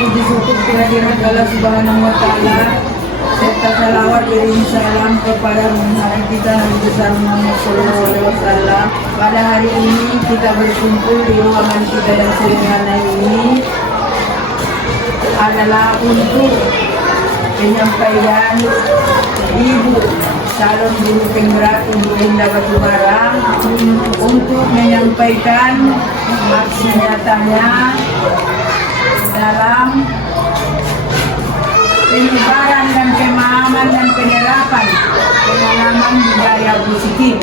puji syukur kehadiran Allah Subhanahu wa Ta'ala, serta salawat beriring salam kepada Rasul kita Nabi besar Muhammad Sallallahu Alaihi Wasallam. Pada hari ini kita berkumpul di ruangan kita yang sederhana ini adalah untuk menyampaikan Ibu calon guru penggerak Ibu Linda Batubara untuk menyampaikan aksi nyatanya dalam penyebaran dan pemahaman dan penerapan pengalaman budaya positif.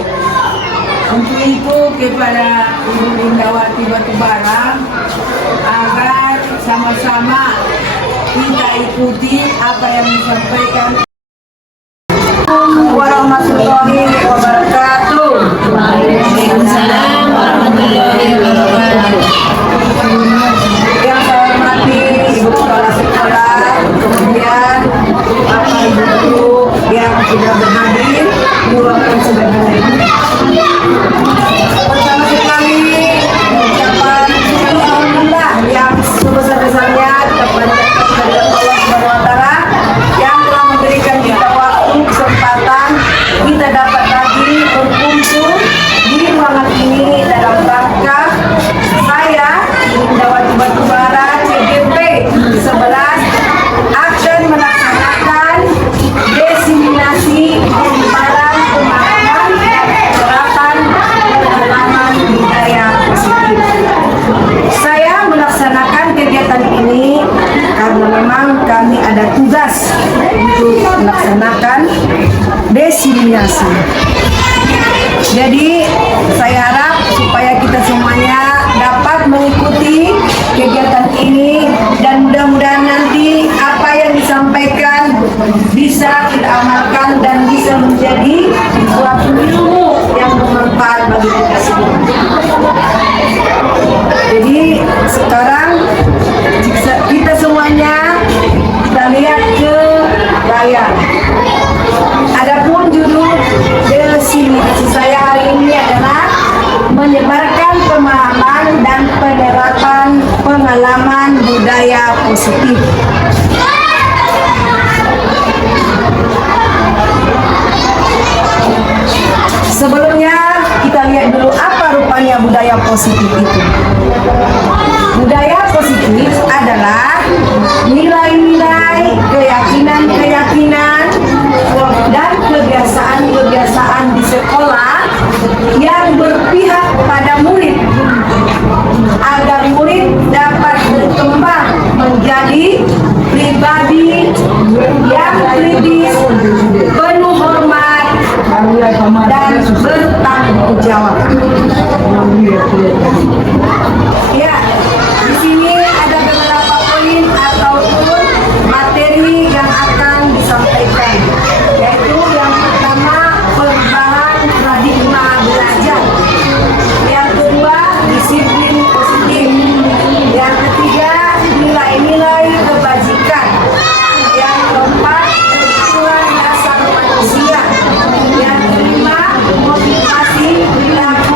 Untuk itu kepada Ibu Lindawati Batubara agar sama-sama kita ikuti apa yang disampaikan. Warahmatullahi wabarakatuh. Waalaikumsalam warahmatullahi wabarakatuh. Yang saya hormati Ibu Kepala Sekolah, kemudian Bapak Ibu guru yang sudah berhadir di ruangan sederhana ini. Pertama sekali ucapan alhamdulillah yang sebesar-besarnya kepada Allah Subhanahu wa Ta'ala yang telah memberikan kita waktu kesempatan kita dapat lagi berkumpul di ruangan ini dalam rangka saya Lindawati Batubara CGP 11 akan melaksanakan diseminasi penyebaran pemahaman dan penerapan pengalaman budaya positif. Saya melaksanakan kegiatan ini karena memang kami ada tugas untuk melaksanakan diseminasi. Jadi saya harap supaya kita semuanya dapat mengikuti kegiatan ini dan mudah-mudahan nanti apa yang disampaikan bisa kita amalkan dan bisa menjadi suatu ilmu yang bermanfaat bagi kita semua. Jadi sekarang kita semuanya kita lihat ke layar. Adapun judul diseminasi saya hari ini adalah menyebarkan pemahaman dan penerapan pengalaman budaya positif. Sebelumnya kita lihat dulu apa rupanya budaya positif itu. Budaya positif adalah nilai-nilai, keyakinan-keyakinan dan kebiasaan-kebiasaan di sekolah yang berpihak pada murid agar murid dapat berkembang menjadi pribadi yang kritis, penuh hormat dan bertanggung jawab. Ya, di sini ada beberapa poin ataupun materi yang akan disampaikan, yaitu yang pertama perubahan paradigma belajar, yang kedua disiplin positif, yang ketiga nilai-nilai kebajikan, yang keempat kebutuhan dasar manusia, yang kelima motivasi perilaku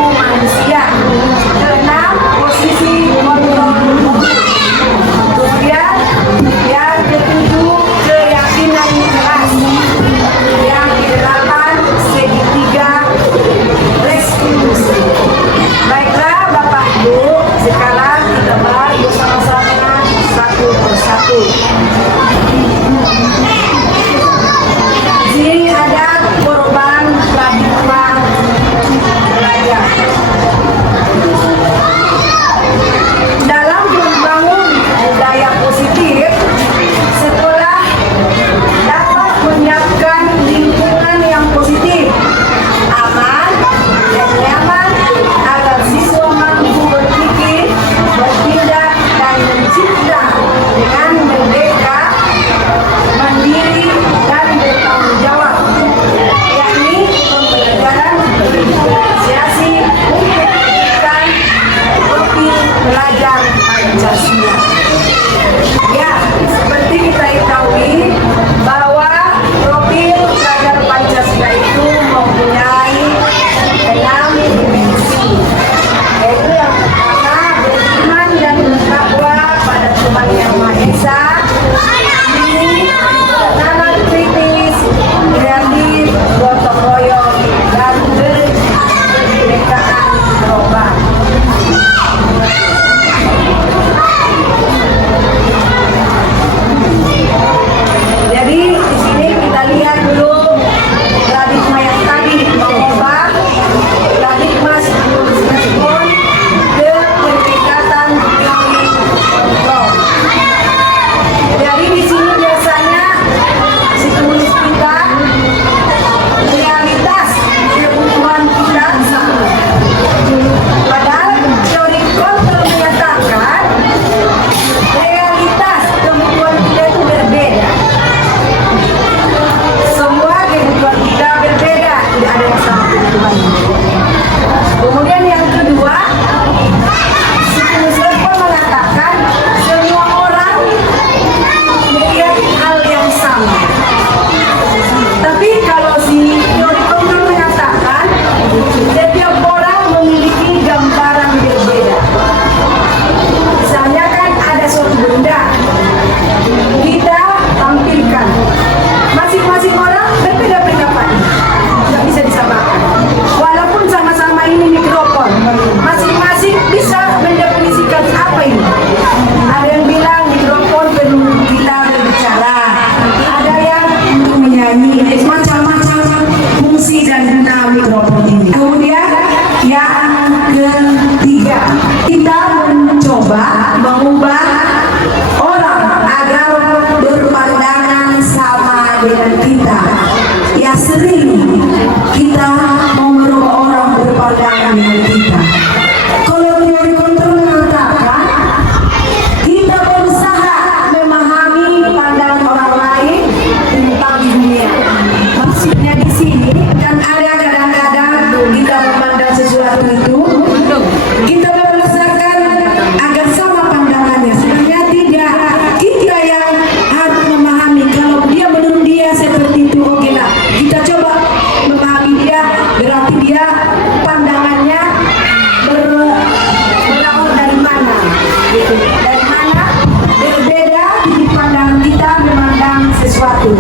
kita memandang sesuatu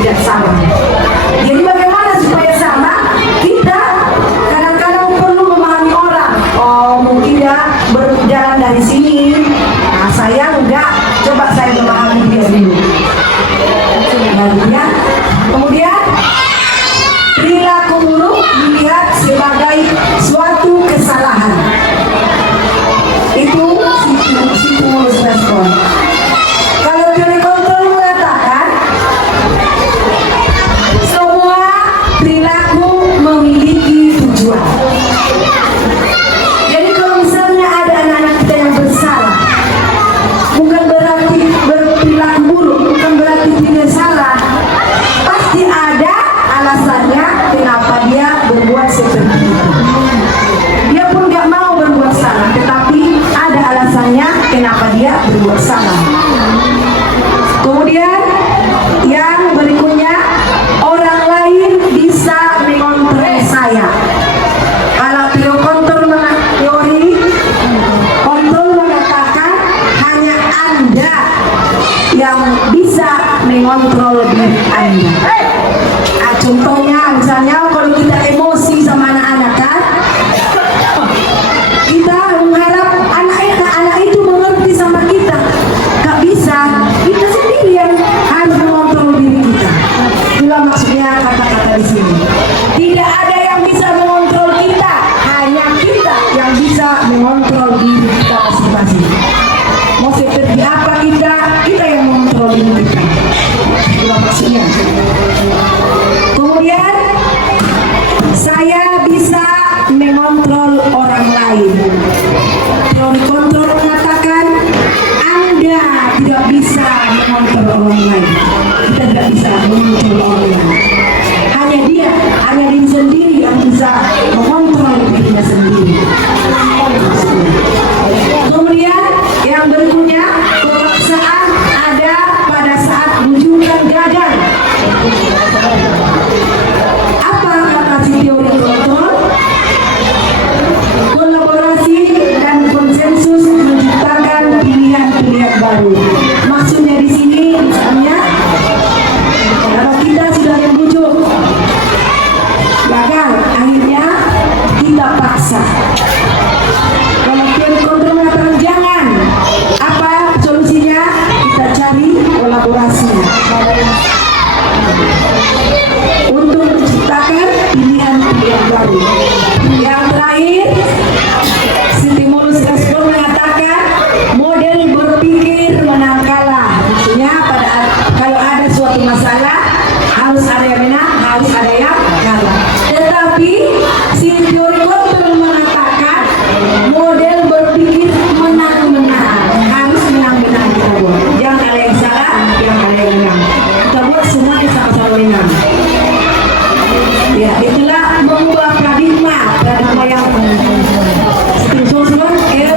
tidak sama. Jadi bagaimana supaya sama? Kita kadang-kadang perlu memahami orang. Oh mungkin dia berjalan dari sini, nah saya enggak, coba saya memahami dia dulu. Ya. Kemudian perilaku buruk dilihat sebagai suatu kesalahan. Itu stimulus respon. Kalau teori kontrol mengatakan semua perilaku memiliki tujuan. Jadi kalau misalnya ada anak-anak kita yang bersalah, bukan berarti berperilaku buruk, bukan berarti tidak salah. Pasti ada alasannya kenapa dia berbuat seperti itu. Dia pun gak mau berbuat salah, tetapi ada alasannya kenapa dia berbuat salah. Kemudian yang berikutnya, orang lain bisa mengontrol saya. Kalau teori kontrol mengatakan hanya Anda yang bisa mengontrol diri Anda. Contohnya misalnya kalau kita emosi sama anak-anak kan, kita mengharap anak itu mengerti sama kita. Gak bisa, kita sendiri yang harus mengontrol diri kita. Itulah maksudnya kata-kata di sini. Tidak ada yang bisa mengontrol kita, hanya kita yang bisa mengontrol diri kita masing-masing. Mau seperti apa kita yang mengontrol diri kita. Itulah maksudnya. Kemudian saya bisa mengontrol orang lain. Teori kontrol mengatakan Anda tidak bisa mengontrol orang lain. Kita tidak bisa mengontrol orang lain. Hanya diri sendiri yang bisa mengontrol dirinya sendiri. Kemudian yang berikutnya, pemaksaan ada pada saat rujukan gagal. Apa kata si teori kontrol? Kolaborasi dan konsensus menciptakan pilihan-pilihan baru. Maksudnya di sini misalnya kalau kita sudah membujuk gagal, akhirnya kita paksa. Kalau teori kontrol mengatakan jangan, apa solusinya? Kita cari kolaborasi untuk menciptakan pilihan-pilihan baru. Yang terakhir, stimulus respon mengatakan model berpikir menang kalah. Maksudnya kalau ada suatu masalah harus ada yang menang, harus ada yang kalah. Tetapi si teori kontrol mengatakan model berpikir menang-menang, harus menang-menang kita buat. Jangan ada yang salah, yang ada yang menang. Kita buat semuanya sama-sama menang. Ya, itulah mengubah paradigma yang disusun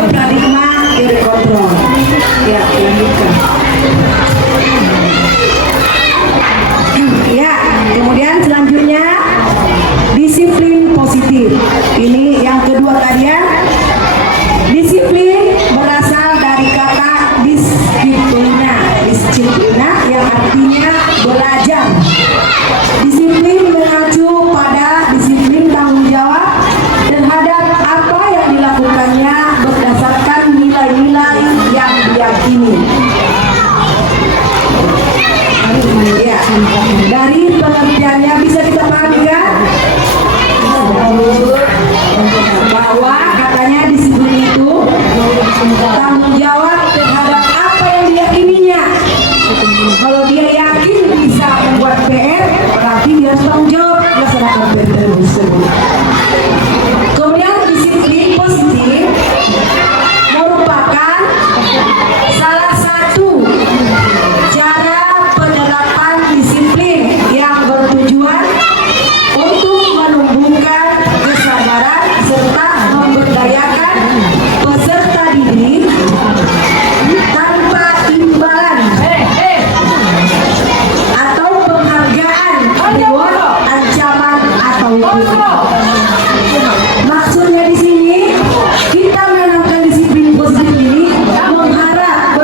paradigma teori kontrol. Ya, lanjutkan. Ya, kemudian selanjutnya disiplin positif. Ini yang kedua tadi ya. Disiplin berasal dari kata disiplina yang artinya belajar. Disiplin mengacu pada disiplin tanggung jawab terhadap apa yang dilakukannya berdasarkan nilai-nilai yang diyakini. Ya, dari pengertiannya bisa kita pahami kan? Bahwa katanya disiplin itu tanggung jawab terhadap apa yang diyakininya. Kalau dia yakin bisa membuat PR, berarti dia harus tanggung jawab melaksanakan PR tersebut. Kemudian disiplin positif merupakan salah satu cara penerapan disiplin yang bertujuan untuk menumbuhkan kesadaran serta memberdayakan peserta didik tanpa imbalan atau penghargaan reward, ancaman atau hukuman. Maksudnya di sini kita menanamkan disiplin positif ini mengharap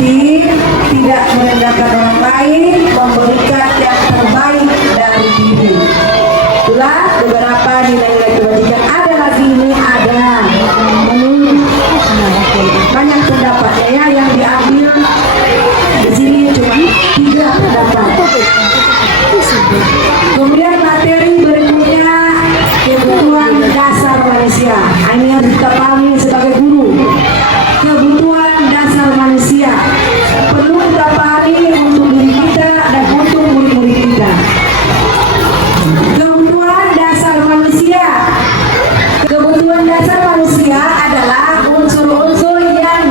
produktif, tidak merendahkan orang lain, memberikan yang terbaik dari diri. Itulah beberapa nilai-nilai kebajikan. Ada lagi ini, ada menurut banyak pendapatnya ya yang diambil di sini cuma 3 pendapat. Kemudian materi berikutnya kebutuhan dasar manusia. Ini harus kita pahami sebagai guru. Kebutuhan dasar manusia perlu kita pahami untuk diri kita dan untuk murid-murid kita. Kebutuhan dasar manusia. Kebutuhan dasar manusia adalah unsur-unsur yang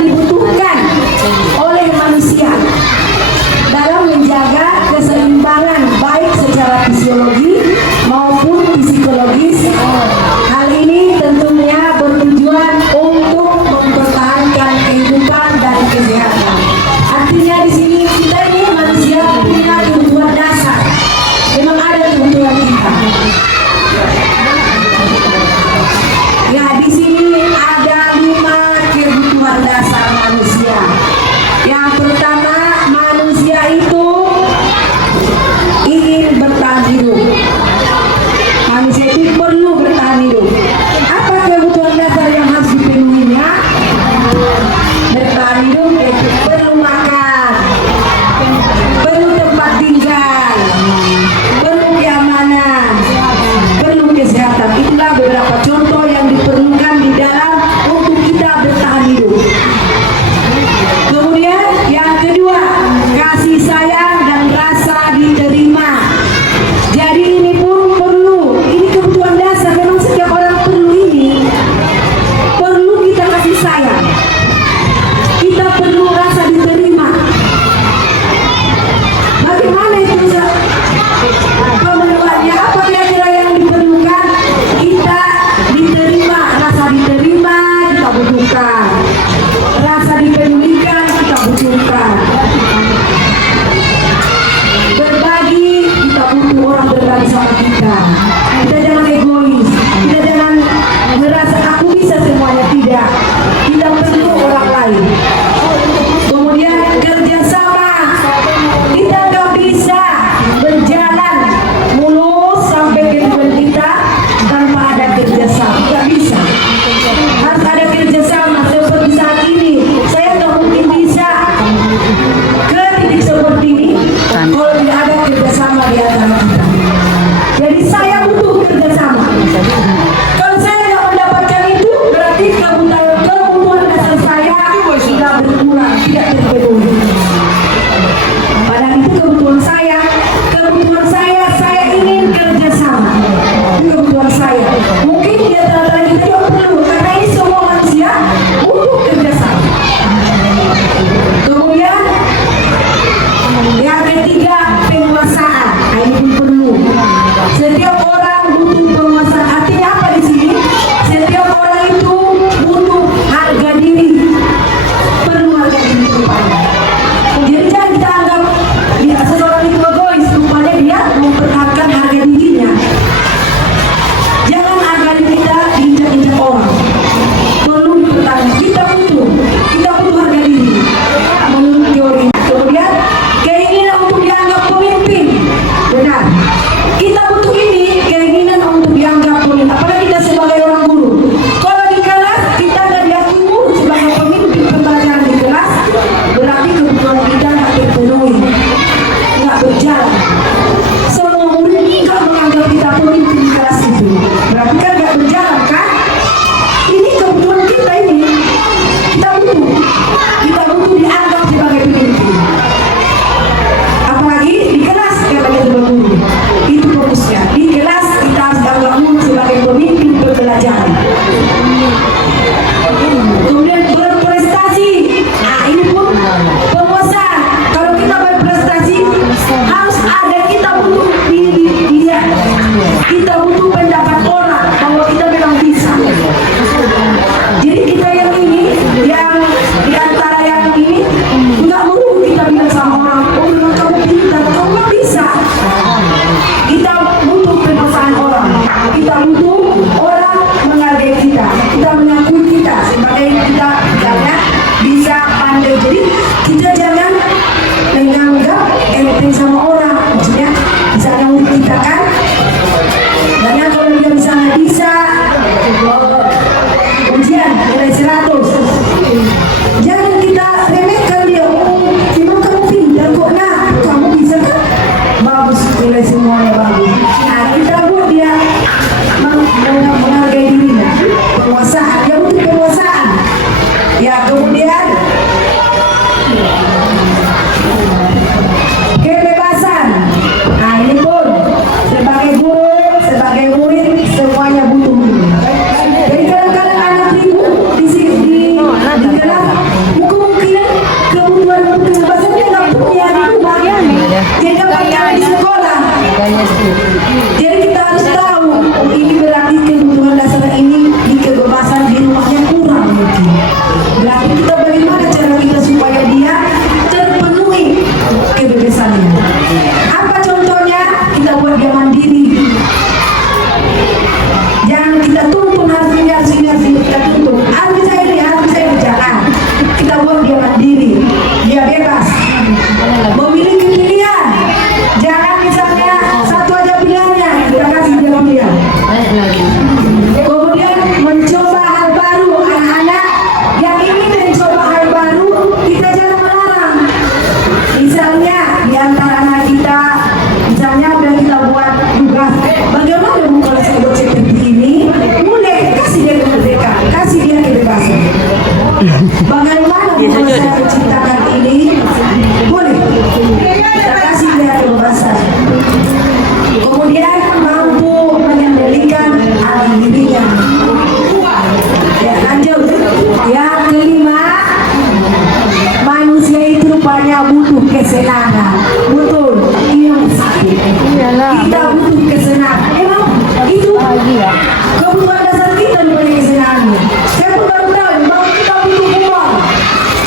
kesenangan. Betul, yang sakit. Kita butuh kesenangan. Emang itu kebutuhan dasar kita bukan kesenangan. Saya pun baru tahu bahwa kita butuh humor,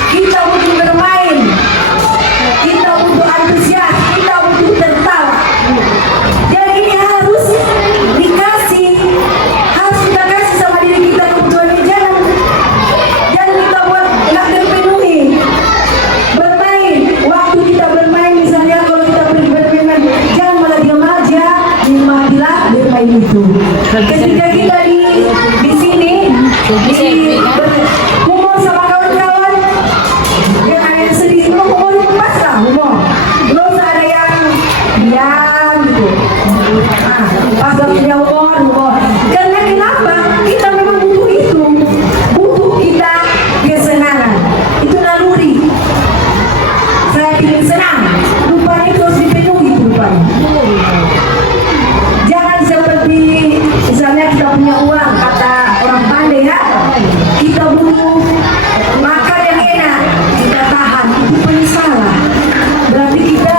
kita butuh bermain, kita butuh antusias, kita butuh tertawa. Jadi ini harus dikasih, harus kita kasih sama diri kita kebutuhan ini. Jangan kita buat nak terpenuhi. Bermain, waktu kita bermain misalnya kalau kita bermain, jangan malah diam aja, nikmatilah bermain itu. Ketika kita di sini, humor sama kawan-kawan, yang ada yang sedih, humor itu pasrah, humor. Belum ada yang diam gitu. Pas punya humor. Karena kenapa? Kita memang butuh itu, butuh kita kesenangan. Itu naluri. Saya ingin senang, rupanya itu harus dipenuhi rupanya. Jangan seperti misalnya kita punya uang, kata orang pandai ya, kita butuh makan yang enak, kita tahan, itu penyesalan. Berarti kita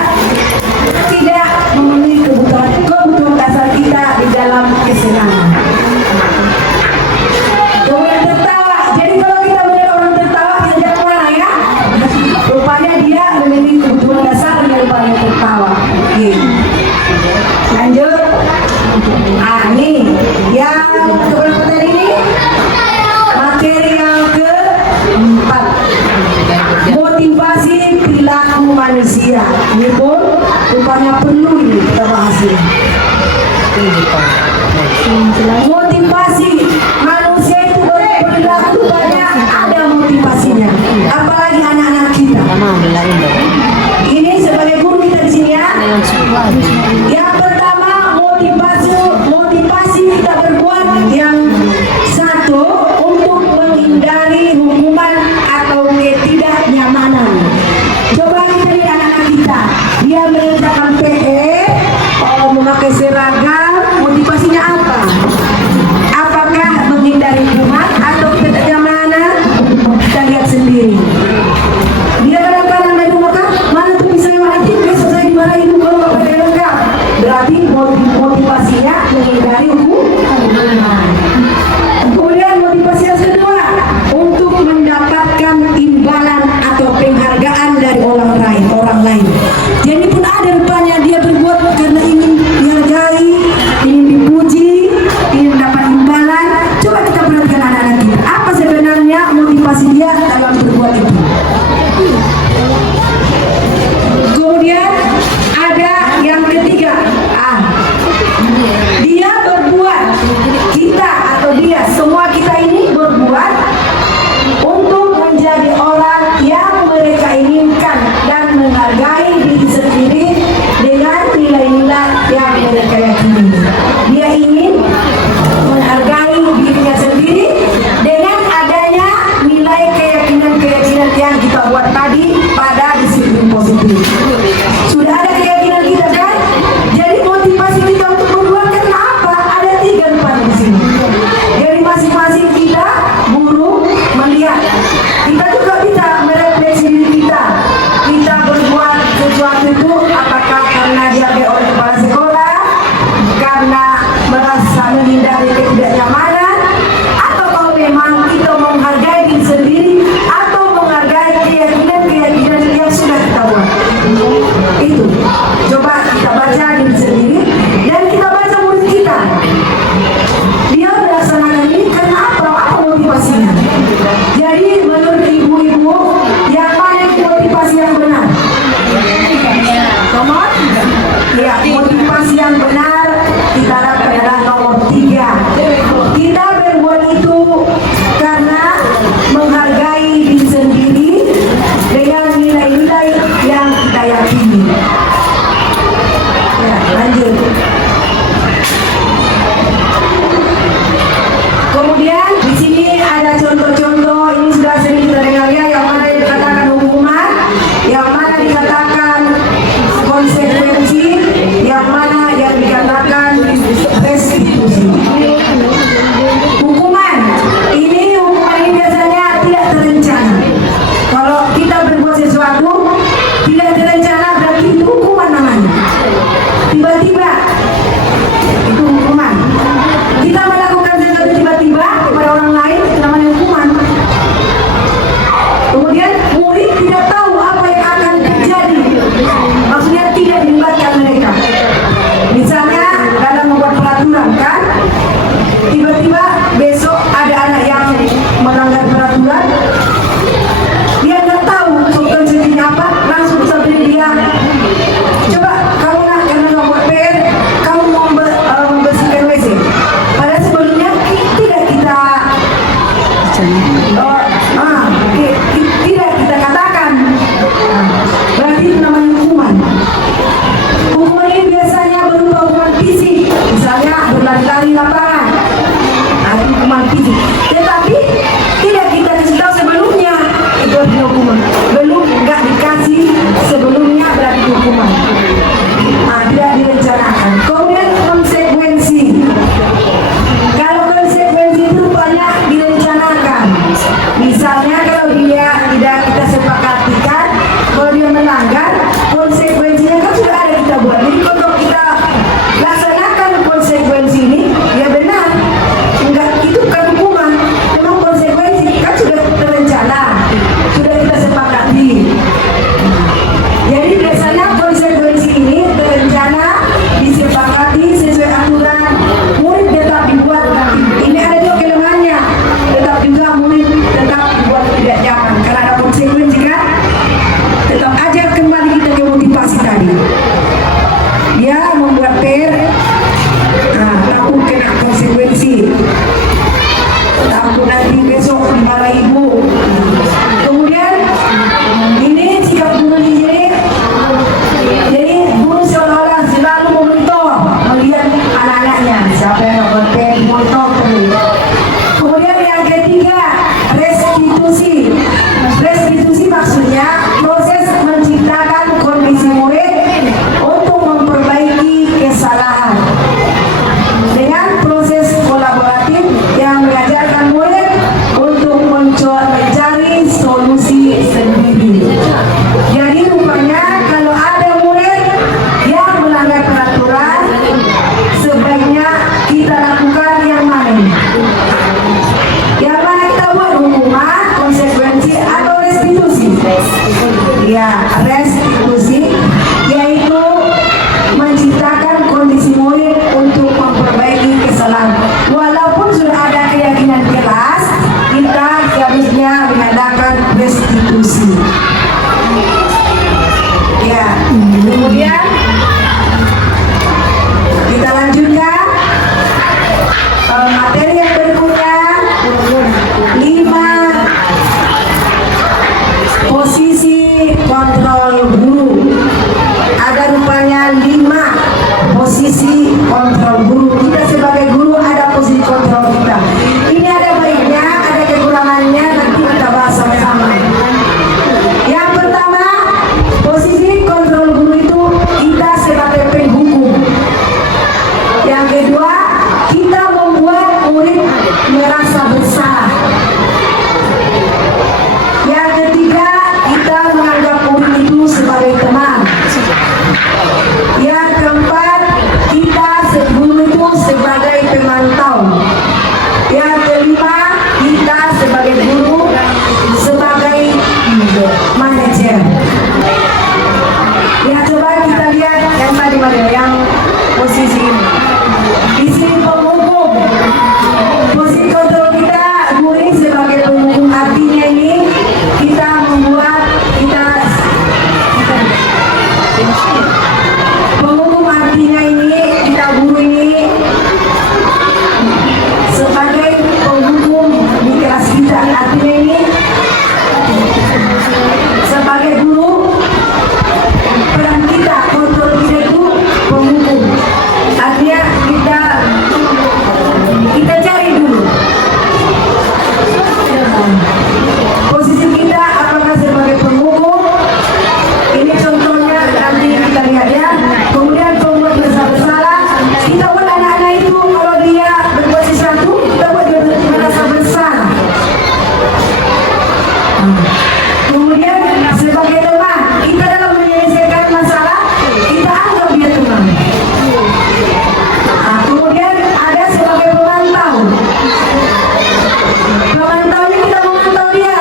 tidak memenuhi kebutuhan dasar kita di dalam kesenangan. Kemudian tertawa. Jadi kalau kita melihat orang tertawa, kita jangan marah ya. Rupanya dia memiliki kebutuhan dasar daripada tertawa. Oke. Lanjut. Ini yang keberapa tadi ini? Materi yang keempat. Motivasi perilaku manusia. Ini pun rupanya perlu ini kita bahas ini. Motivasi manusia itu berperilaku banyak ada motivasinya. Apalagi anak-anak kita. Ini sebagai guru kita di sini ya. Yang pertama motivasi kita berbuat yang satu untuk menghindari hukuman atau ketidaknyamanan. Coba kita lihat anak-anak kita, dia mengerjakan PR, memakai seragam, motivasinya apa? Apakah menghindari hukuman atau ketidaknyamanan? Kita lihat sendiri. Dia kadang-kadang dari rumah kan, mana tuh misalnya nanti besok saya dimarahin kalau nggak pakai lengkap. Berarti motivasinya menghindari hukuman. restitusi, yaitu menciptakan kondisi murid untuk memperbaiki kesalahan. Walaupun sudah ada keyakinan keras, kita seharusnya mengadakan restitusi. Ya, kemudian kita lanjutkan materi yang berikutnya, 5 posisi kontrol guru. Ada rupanya 5 posisi kontrol guru. Kita sebagai guru ada posisi kontrol kita. Ini ada baiknya, ada kekurangannya, nanti kita bahas sama-sama. Yang pertama, posisi kontrol guru itu kita sebagai penghukum. Yang kedua, kita membuat murid merasa bersalah. Yang ketiga, kita menganggap murid itu sebagai teman. Yang keempat, kita guru itu sebagai pemantau. Yang kelima, kita sebagai guru sebagai manajer. Ya, coba kita lihat yang tadi Maria, yang posisi ini. Di sini penghukum. Posisi kontrol kita guru sebagai penghukum, artinya ini kita membuat penghukum, artinya ini kita guru ini sebagai penghukum di kelas kita, artinya ini sebagai guru peran kita kontrol kita itu penghukum, artinya kita cari dulu posisi kita apakah sebagai penghukum. Ini contohnya nanti kita lihat ya. Kemudian pembuat bersalah, kita buat anak-anak itu kalau dia berposisi satu, kita buat dia merasa bersalah. Kemudian sebagai teman, kita dalam menyelesaikan masalah, kita anggap dia teman. Kemudian ada sebagai pemantau. Pemantau ini kita memantau dia.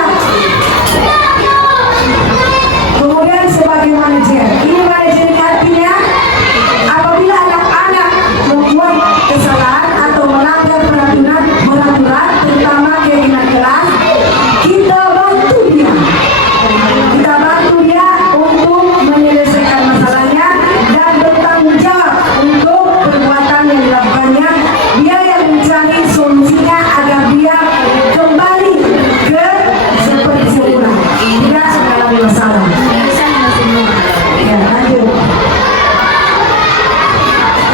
Kemudian sebagai manajer. Ini manajer ini artinya apabila anak-anak membuat kesalahan atau melanggar peraturan, terutama keinginan kelas, kita bantu dia. Kita bantu dia untuk menyelesaikan masalahnya dan bertanggung jawab untuk perbuatan yang dilakukannya. Dia yang mencari solusinya agar dia kembali ke seperti semula, tidak mengalami masalah. Ya, lanjut.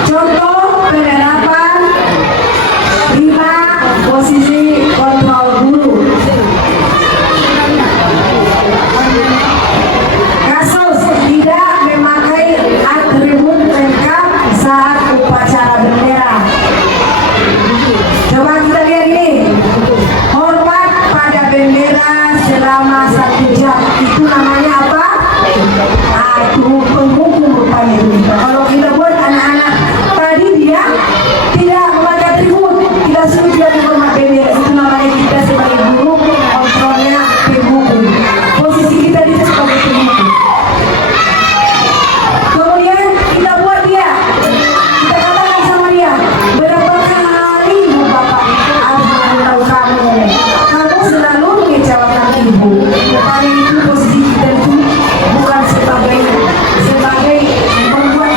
Contoh penerapan 5 posisi kontrol guru. Kasus tidak memakai atribut lengkap saat upacara bendera. Coba kita lihat ini. Hormat pada bendera selama 1 jam. Itu namanya apa? Itu penghukum rupanya itu. Kalau kita buat anak-anak tadi dia tidak memakai atribut, kita suruh dia hormat bendera. Itu namanya kita sebagai guru kontrolnya penghukum. Posisi kita di sebagai penghukum. Kemudian kita buat dia, kita katakan sama dia, berapa kali ibu bapak harus memberitahu kamu selalu mengecewakan ibu. Paling itu posisi kita itu bukan sebagai membuat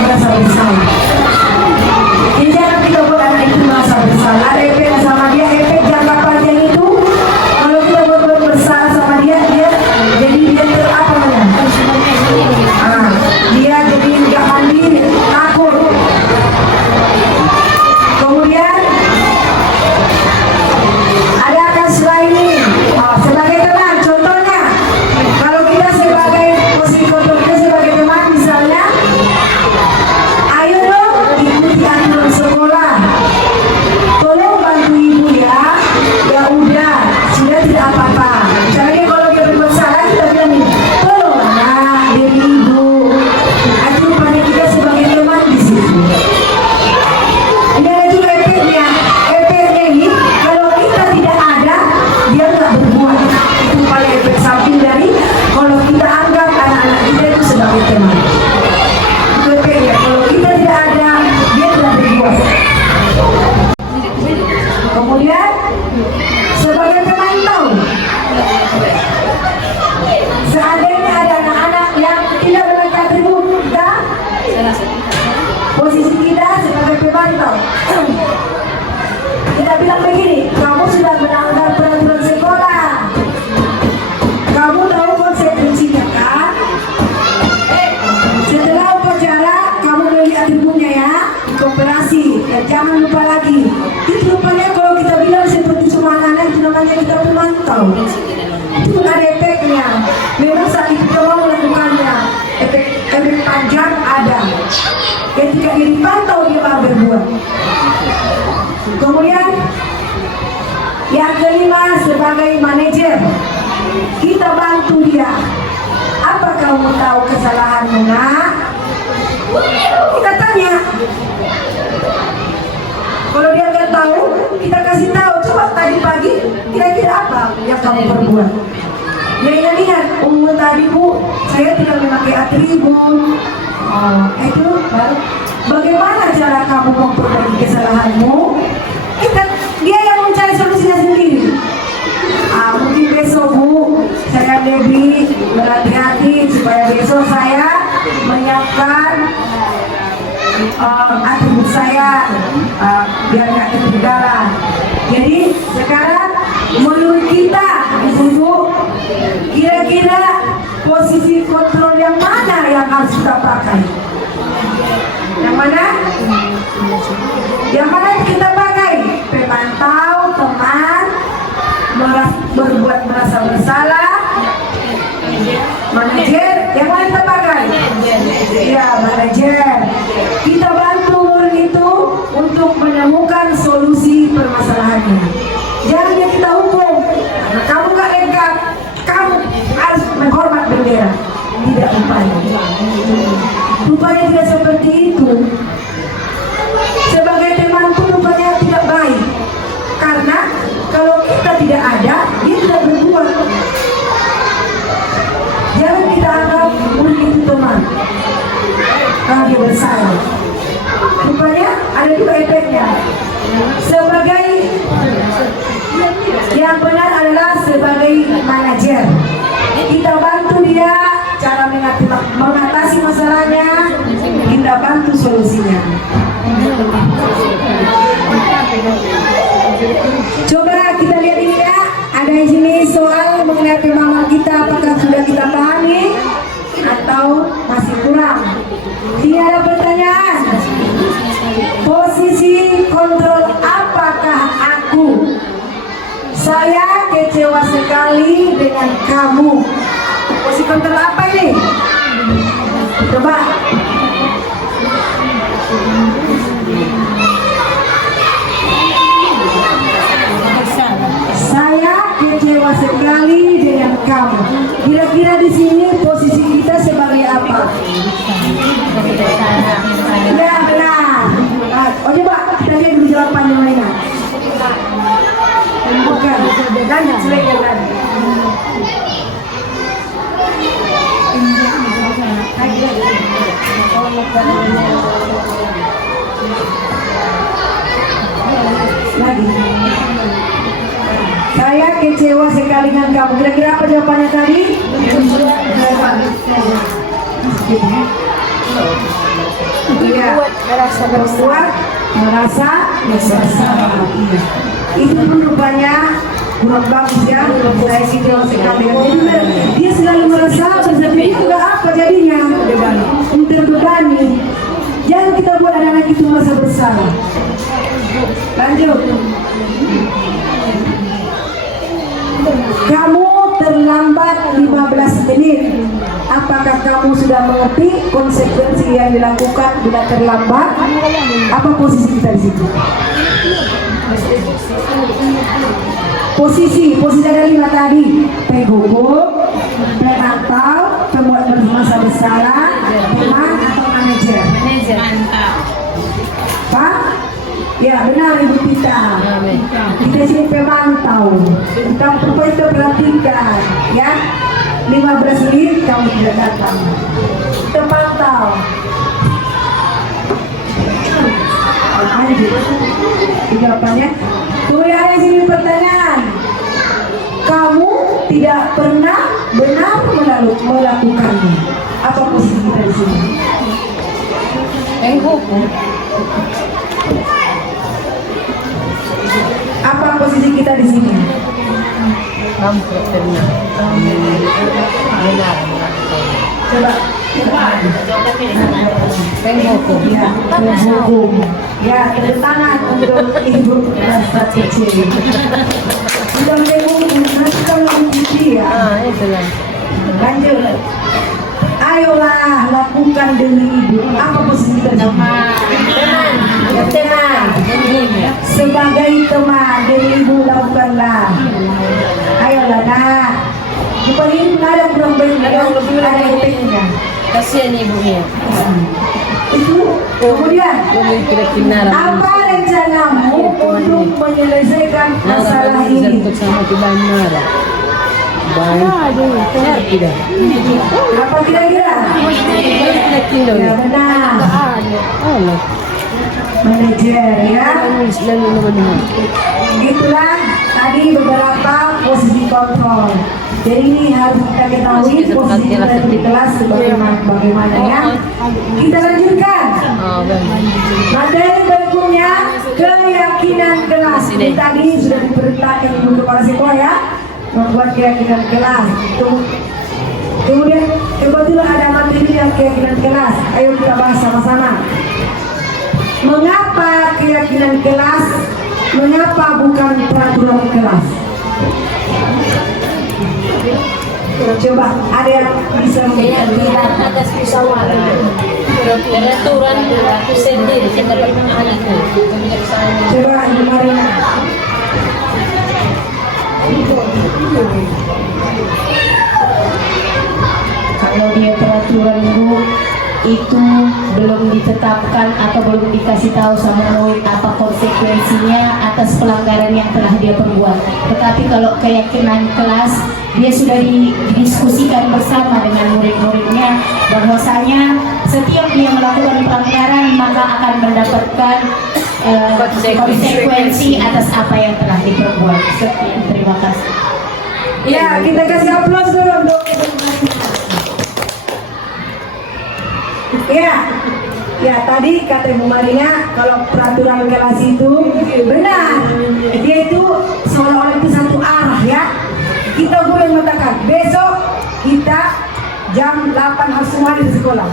jangan lupa lagi. Itu rupanya kalau kita bilang seperti cuma anak itu namanya kita memantau. Itu ada efeknya. Memang saat itu kita mau melakukannya, efek panjang ada. Ketika dia dipantau dia baru berbuat. Kemudian yang kelima, sebagai manajer kita bantu dia. Apa kamu tahu kesalahanmu, nak? Kita tanya. Kalau dia nggak tahu, kita kasih tahu. Coba tadi pagi kira-kira apa yang kamu perbuat? Ya lihat, tadi Bu, saya tidak memakai atribut. Itu baru. Bagaimana cara kamu memperbaiki kesalahanmu? Dia yang mencari solusinya sendiri. Mungkin besok Bu, saya lebih berhati-hati supaya besok saya menyiapkan atribut saya biar nggak ketinggalan. Jadi sekarang menurut kita, Ibu, kira-kira posisi kontrol yang mana yang harus kita pakai? Yang mana? Yang mana kita pakai? Pemantau, teman, berbuat merasa bersalah, manajer. Yang mana kita pakai? Ya, manajer. Kita bantu murid itu untuk menemukan solusi permasalahannya. Jangan dia kita hukum. Nah, kamu gak lengkap, kamu harus menghormat bendera. Tidak rupanya. Rupanya tidak seperti itu. Sebagai teman pun rupanya tidak baik. Karena kalau kita tidak ada, dia tidak berbuat. Jangan kita anggap murid itu teman kalau dia bersalah. Rupanya ada juga efeknya. Sebagai yang benar adalah sebagai manajer, kita bantu dia cara mengatasi masalahnya, kita bantu solusinya. Coba kita lihat ini ya, ada di sini soal mengenai pemahaman kita, apakah sudah kita pahami atau masih kurang? Ini ada pertanyaan. Posisi kontrol apakah aku? Saya kecewa sekali dengan kamu. Posisi kontrol apa ini? Coba. Saya kecewa sekali dengan kamu. Kira-kira di sini posisi kita sebagai apa? Ya benar. Oh coba kita lihat dulu jawabannya lainnya. Bukan. Dan selesai kan. Lagi. Saya kecewa sekali dengan kamu. Kira-kira apa jawabannya tadi? Iya. Merasa bersalah. Itu pun rupanya kurang bagus ya. Saya kecewa sekali. Dia selalu merasa bersalah. Itu apa jadinya? Terbebani. Jangan kita buat anak-anak itu merasa bersalah. Lanjut. Kamu terlambat 15 menit. Apakah kamu sudah mengerti konsekuensi yang dilakukan bila terlambat? Apa posisi kita di situ? Posisi ada 5 tadi. Penghukum, pemantau, pembuat merasa bersalah, teman atau manajer. Pak? Ya benar Ibu Tita. Kita sini pemantau. Kita perhatikan, ya. 15 menit kamu tidak datang. Kita pantau. Lanjut. Jawabannya. Kemudian ada sini pertanyaan. Kamu tidak pernah benar melakukannya. Apa posisi kita di sini? Hukum. Apa posisi kita di sini? Coba Penghukum. Ya, hukum. Ya, tepuk tangan untuk ibu rasa kecil. Sudah menghukum, nanti kalau mengikuti ya. Itu lah. Lanjut. Ayolah lakukan demi ibu. Apa posisi terjemah? Teman. Ya, teman. Sebagai teman demi ibu lakukanlah. Ayolah nak. Di paling ada kurang baik, ada efeknya. Kasihan ibunya. Itu kemudian Kami tidak kenal. apa rencanamu untuk menyelesaikan masalah ini? Sama Tuhan marah. Baik. Tidak. Apa kira-kira? Tidak kilo. Ya benar. Allah. Manajer ya. Selalu nama. Itulah tadi beberapa posisi kontrol. Jadi ini harus kita ketahui posisi kita di kelas bagaimananya. Kita lanjutkan. Materi berikutnya keyakinan kelas. Ini tadi sudah diperintahkan ibu kepala sekolah ya, membuat keyakinan kelas. Kemudian kebetulan ada materi yang keyakinan kelas. Ayo kita bahas sama-sama. Mengapa keyakinan kelas? Mengapa bukan peraturan kelas? Coba ada yang bisa Keyakinan atas musyawarah. Peraturan sendiri sebagai anak itu. coba Ibu Marina. Kalau dia peraturan ibu itu belum ditetapkan atau belum dikasih tahu sama murid apa konsekuensinya atas pelanggaran yang telah dia perbuat. Tetapi kalau keyakinan kelas dia sudah didiskusikan bersama dengan murid-muridnya bahwasanya setiap dia melakukan pelanggaran maka akan mendapatkan konsekuensi atas apa yang telah diperbuat. Sekian, terima kasih. Ya, kita kasih aplaus dulu untuk ya tadi kata Ibu Marina kalau peraturan kelas itu benar, dia itu seolah-olah itu satu arah ya. Kita boleh mengatakan besok kita jam 8 harus semua di sekolah,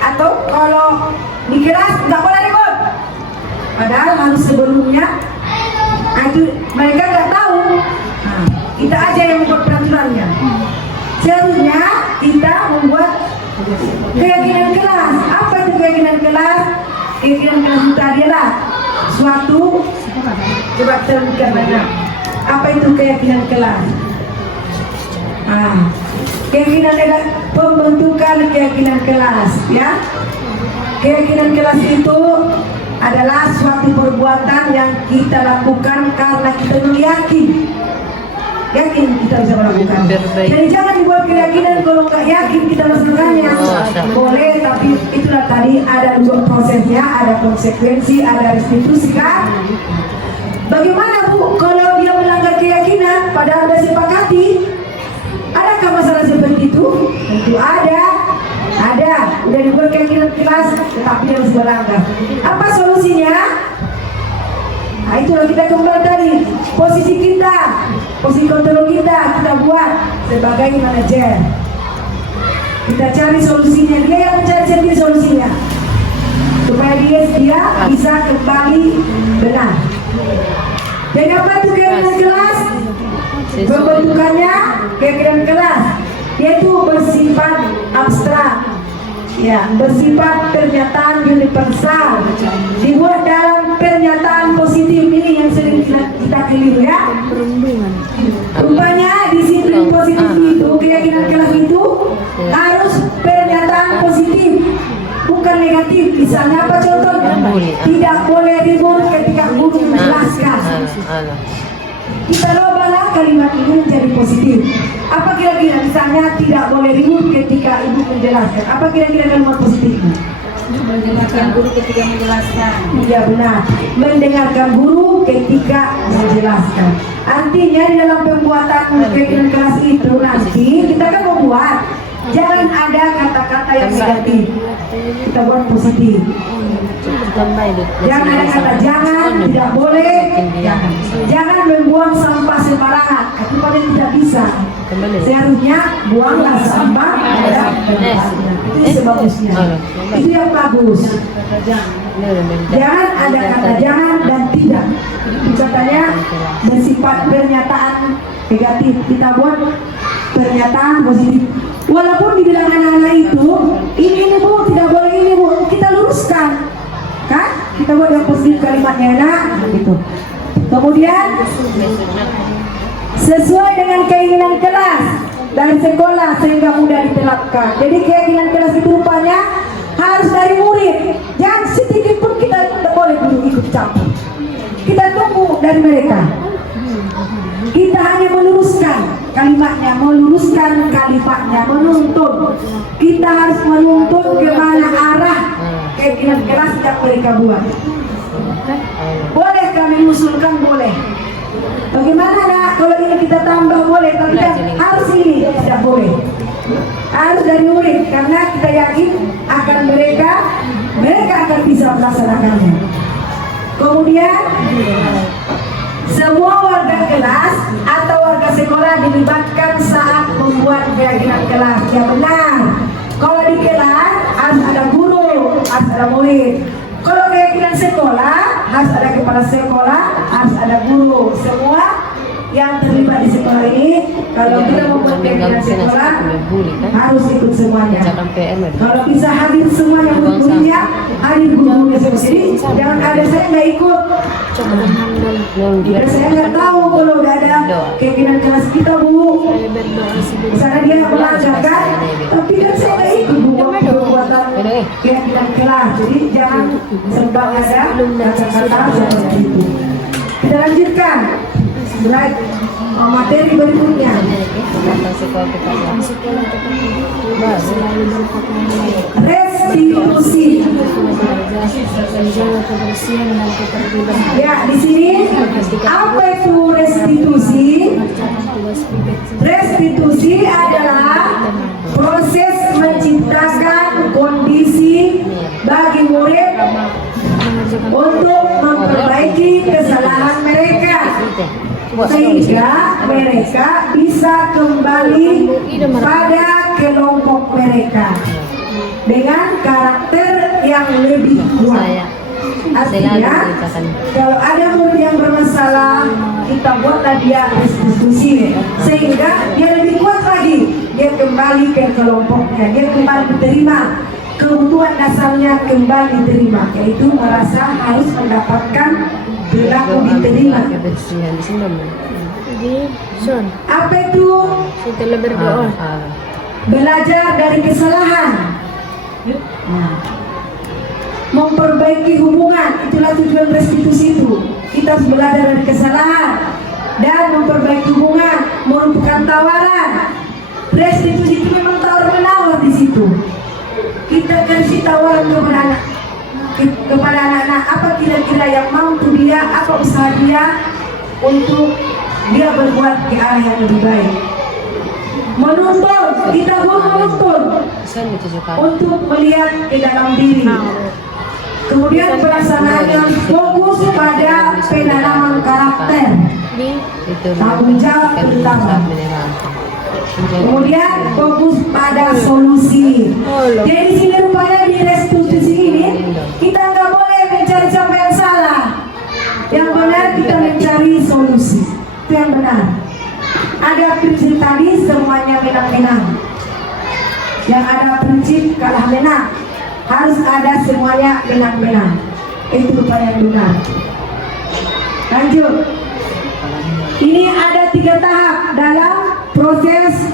atau kalau di kelas nggak boleh ribut, padahal harus sebelumnya. Itu mereka nggak tahu. Nah, kita aja yang membuat peraturannya. Seharusnya kita membuat keyakinan kelas. Apa itu keyakinan kelas? Keyakinan kelas itu adalah suatu, coba terangkan mana. Apa itu keyakinan kelas? Keyakinan adalah pembentukan keyakinan kelas, ya. Keyakinan kelas itu adalah suatu perbuatan yang kita lakukan karena kita yakin kita bisa melakukan. Jadi jangan dibuat keyakinan kalau nggak yakin kita melakukannya. Boleh, tapi itulah tadi ada dua prosesnya, ada konsekuensi, ada restitusi kan. Bagaimana Bu kalau dia melanggar keyakinan padahal sudah sepakati? Adakah masalah seperti itu? Tentu ada. Udah dibuat keyakinan kelas, tetapi dia masih melanggar. Apa solusinya? Nah, itulah kita kembali tadi posisi kontrol kita buat sebagai manajer. Kita cari solusinya, dia yang mencari sendiri solusinya supaya dia bisa kembali benar. Dan apa itu keyakinan kelas? Pembentukannya keyakinan kelas yaitu bersifat abstrak, ya, bersifat pernyataan universal, dibuat dalam pernyataan positif. Ini yang sering kita keliru ya. Rupanya disiplin positif itu, keyakinan kelas itu harus pernyataan positif, bukan negatif. Misalnya apa contohnya? Tidak boleh ribut ketika guru menjelaskan. Kita robalah kalimat ini menjadi positif. Apa kira-kira? Misalnya tidak boleh ribut ketika ibu menjelaskan. Apa kira-kira kalimat positifnya? Mendengarkan guru ketika menjelaskan. Iya benar. Mendengarkan guru ketika menjelaskan. Artinya di dalam pembuatan keyakinan kelas itu nanti kita kan membuat, jangan ada kata-kata yang negatif. Kita buat positif. Jangan ada kata jangan, tidak boleh, jangan membuang sampah sembarangan. Itu paling tidak bisa. Seharusnya buanglah sampah pada tempatnya. Itu sebagusnya. Itu yang bagus. Jangan ada kata jangan dan tidak. Itu katanya bersifat pernyataan negatif. Kita buat pernyataan positif. Walaupun dibilang anak-anak itu, ini bu, tidak boleh ini bu, kita luruskan, kan? Kita buat yang positif kalimatnya enak, gitu. Kemudian sesuai dengan keinginan kelas dari sekolah sehingga mudah diterapkan. Jadi keinginan kelas itu rupanya harus dari murid. Jangan sedikit pun kita tidak boleh dulu ikut campur. Kita tunggu dari mereka. Kita hanya meluruskan kalimatnya, menuntun. Kita harus menuntun kemana arah keinginan kelas yang mereka buat. Boleh kami usulkan, boleh. Bagaimana nak? Kalau ini kita tambah boleh, tapi kan harus ini tidak boleh. Harus dari murid, karena kita yakin akan mereka akan bisa melaksanakannya. Kemudian semua warga kelas atau warga sekolah dilibatkan saat membuat keyakinan kelas. Ya benar. Kalau di kelas harus ada guru, harus ada murid. Kalau keyakinan sekolah harus ada kepala sekolah, harus ada guru. Semua yang terlibat di sekolah ini, kalau kita membuat keyakinan sekolah harus ikut semuanya. Kalau bisa hadir semuanya gurunya, hadir gurunya semua. Jadi jangan ada saya nggak ikut. Saya nggak tahu kalau udah ada keyakinan kelas kita bu. Misalnya dia mengajarkan, tapi kan saya nggak ikut buatan keyakinan kelas. Jadi jangan sebab ada kata-kata seperti itu. Kita lanjutkan. Slide materi berikutnya. Restitusi. Ya, di sini apa itu restitusi? Restitusi adalah proses menciptakan kondisi bagi murid untuk memperbaiki kesalahan mereka, sehingga mereka bisa kembali pada kelompok mereka dengan karakter yang lebih kuat. Artinya, kalau ada murid yang bermasalah, kita buatlah dia restitusi, sehingga dia lebih kuat lagi. Dia kembali ke kelompoknya, dia kembali diterima. Kebutuhan dasarnya kembali diterima, yaitu merasa harus mendapatkan perilaku diterima. Apa itu? Belajar dari kesalahan, memperbaiki hubungan. Itulah tujuan restitusi itu. Kita harus belajar dari kesalahan dan memperbaiki hubungan, merupakan tawaran. Restitusi itu memang tawar-menawar di situ. Kita kasih tawaran kepada anak-anak apa kira-kira yang mampu dia, apa usaha dia untuk dia berbuat ke arah yang lebih baik. Menuntun, kita pun menuntun untuk melihat ke dalam diri. Kemudian pelaksanaannya fokus pada penanaman karakter, tanggung jawab pertama. Kemudian fokus pada solusi. Jadi sini rupanya di restitusi ini kita nggak boleh mencari siapa yang salah. Yang benar kita mencari solusi. Itu yang benar. Ada prinsip tadi semuanya menang-menang. Yang ada prinsip kalah menang. Harus ada semuanya menang-menang. Itu rupanya yang benar. Lanjut. Ini ada 3 tahap dalam proses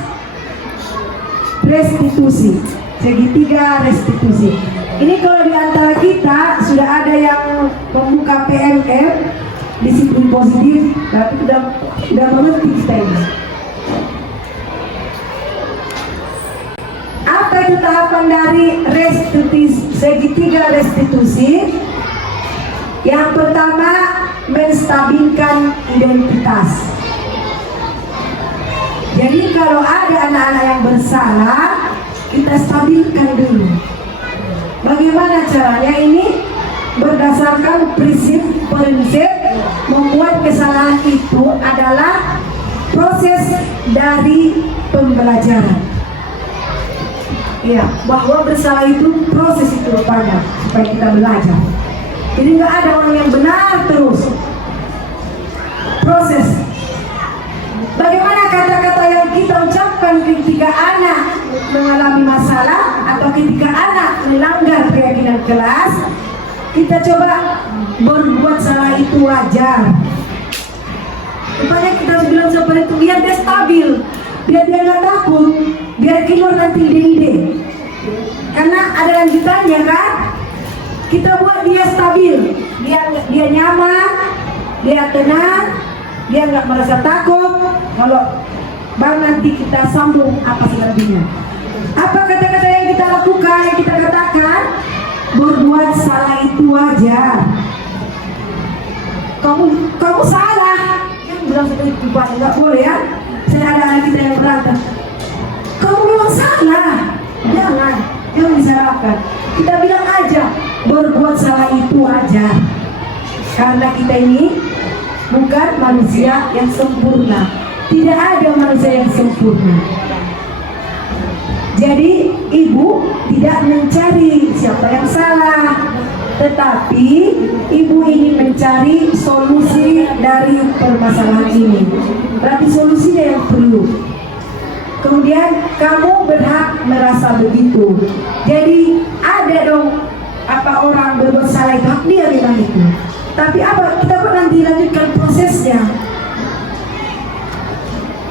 restitusi, segitiga restitusi. Ini kalau di antara kita sudah ada yang membuka PMR disiplin positif, tapi sudah mengerti kita ini. Apa itu tahapan dari restitusi, segitiga restitusi? Yang pertama, menstabilkan identitas. Jadi kalau ada anak-anak yang bersalah, kita stabilkan dulu. Bagaimana caranya ini? berdasarkan prinsip membuat kesalahan itu adalah proses dari pembelajaran. Ya, bahwa bersalah itu proses itu rupanya supaya kita belajar. Jadi nggak ada orang yang benar terus. Proses. Bagaimana kata-kata yang kita ucapkan ketika anak mengalami masalah atau ketika anak melanggar keyakinan kelas, kita coba berbuat salah itu wajar. Rupanya kita harus bilang seperti itu biar dia stabil, biar dia nggak takut, biar keluar nanti ide-ide. Karena ada lanjutannya kan, kita buat dia stabil, dia nyaman, dia tenang, dia nggak merasa takut. Kalau baru nanti kita sambung apa selebihnya. Apa kata-kata yang kita lakukan, yang kita katakan, berbuat salah itu wajar. Kamu salah. Bilang seperti itu Pak, nggak boleh ya. Saya ada anak kita yang berantem. Kamu memang salah. Jangan disalahkan. Kita bilang aja berbuat salah itu wajar. Karena kita ini bukan manusia yang sempurna. Tidak ada manusia yang sempurna. Jadi ibu tidak mencari siapa yang salah, tetapi ibu ingin mencari solusi dari permasalahan ini. Berarti solusinya yang perlu. Kemudian kamu berhak merasa begitu. Jadi ada dong apa orang berbuat salah itu hak dia bilang itu. Tapi apa kita pernah dilanjutkan prosesnya.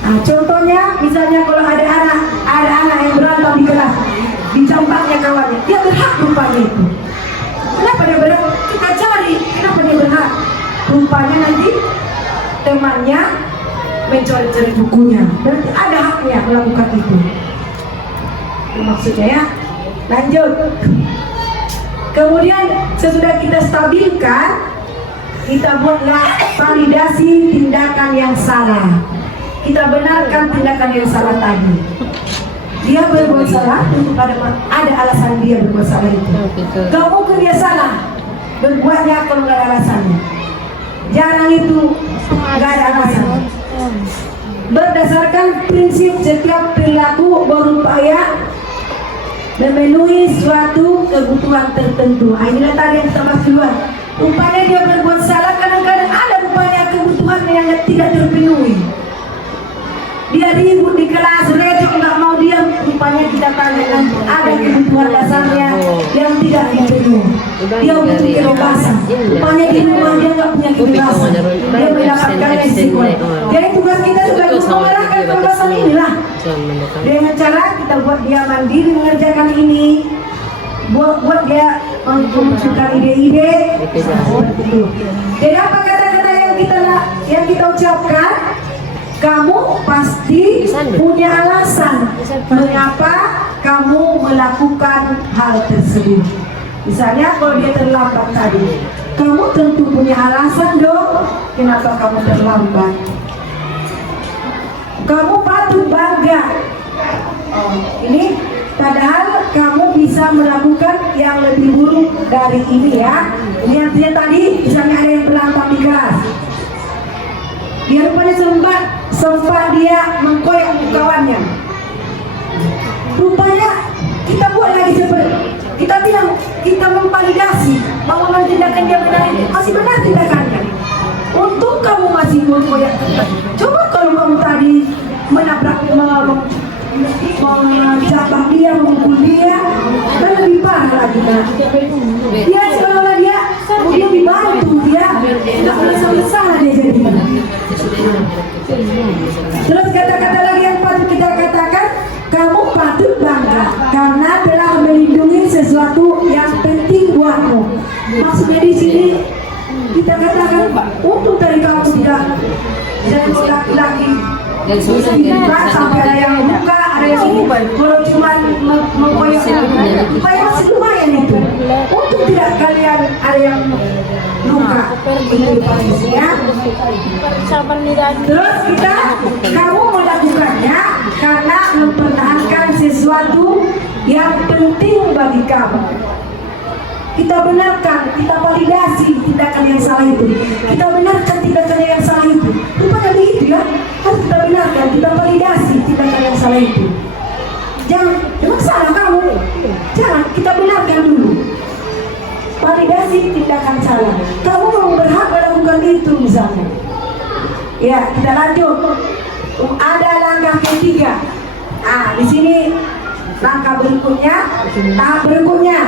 Nah, contohnya misalnya kalau ada anak yang berantem di kelas, dicampaknya kawannya, dia berhak rupanya itu. Kenapa dia berhak? Kita cari kenapa dia berhak. Rupanya nanti temannya mencari-cari bukunya, berarti ada haknya melakukan itu. Itu maksudnya ya. Lanjut. Kemudian sesudah kita stabilkan, kita buatlah validasi tindakan yang salah. Kita benarkan tindakan yang salah tadi. Dia berbuat salah, tentu ada alasan dia berbuat salah itu. Gak mungkin dia salah berbuatnya kalau nggak ada alasannya. Jarang itu nggak ada alasan. Berdasarkan prinsip setiap perilaku berupaya memenuhi suatu kebutuhan tertentu. Inilah tadi yang kita bahas duluan. Rupanya dia berbuat salah, kadang-kadang ada rupanya kebutuhan yang tidak terpenuhi. Dia ribut di kelas, recok nggak mau diam. Rupanya kita tanyakan ada kebutuhan dasarnya yang tidak dipenuhi. Dia butuh kebebasan. Rupanya di rumah dia nggak punya kebebasan. Dia mendapatkan resiko. Jadi tugas kita juga mengarahkan kebebasan inilah. Dengan cara kita buat dia mandiri mengerjakan ini, buat dia memunculkan ide-ide. Seperti itu. Jadi apa kata-kata yang kita ucapkan? Kamu pasti punya alasan mengapa kamu melakukan hal tersebut. Misalnya kalau dia terlambat tadi, kamu tentu punya alasan dong kenapa kamu terlambat. Kamu patut bangga. Ini padahal kamu bisa melakukan yang lebih buruk dari ini ya. Ini artinya tadi misalnya ada yang terlambat di kelas. Dia rupanya sempat dia mengkoyak kawannya. Rupanya kita buat lagi seperti kita bilang, kita memvalidasi bahwa tindakan dia benar ini masih benar tindakannya. Untung kamu masih mengkoyak. Coba kalau kamu tadi menabrak menjabak dia, memukul dia, kan lebih parah lagi kan. Dia seolah dia dibantu, dia nggak merasa bersalah dia jadi. Terus kata-kata lagi yang patut kita katakan, kamu patut bangga karena telah melindungi sesuatu yang penting buatmu. Maksudnya di sini kita katakan, untuk tadi kamu tidak jadi laki-laki. Sampai ada yang buka, ada yang ini. Kalau cuma mengkoyak, supaya masih lumayan itu. Untuk tidak kalian ada yang luka, itu ya. Terus kamu melakukannya karena mempertahankan sesuatu yang penting bagi kamu. kita benarkan, kita validasi tindakan yang salah itu. Kita benarkan tindakan yang salah itu. Rupanya begitu ya. Harus kita benarkan, kita validasi tindakan yang salah itu. Jangan, emang salah kamu? Jangan, kita benarkan dulu. Validasi tindakan salah. Kamu mau berhak melakukan itu misalnya. Ya, kita lanjut. Ada langkah ketiga. Di sini langkah berikutnya, tahap berikutnya